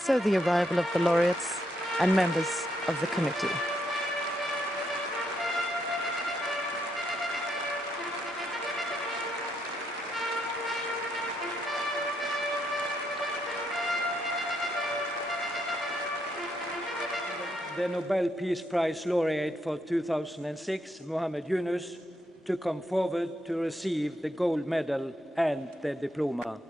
also the arrival of the laureates and members of the committee. the Nobel Peace Prize laureate for 2006, Mohamed Yunus, to come forward to receive the gold medal and the diploma.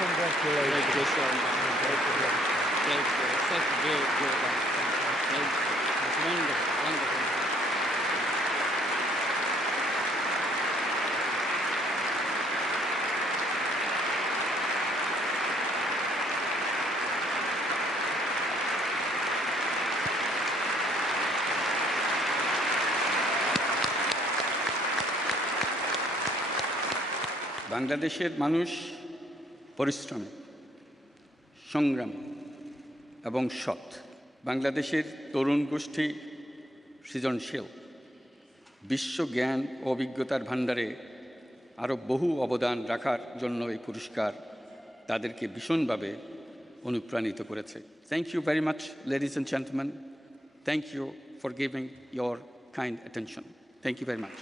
Congratulations. Thank you so much. Thank you. Thank you. Such great, great outcome. Thank you. It's wonderful, wonderful. বাংলাদেশের মানুষ পরিশ্রমী, সংগ্রাম এবং সৎ। বাংলাদেশের তরুণ গোষ্ঠী সৃজনশীল। বিশ্ব জ্ঞান ও অভিজ্ঞতার ভাণ্ডারে আরও বহু অবদান রাখার জন্য এই পুরস্কার তাদেরকে ভীষণভাবে অনুপ্রাণিত করেছে। Thank you very much ladies and gentleman thank you for giving your kind attention thank you very much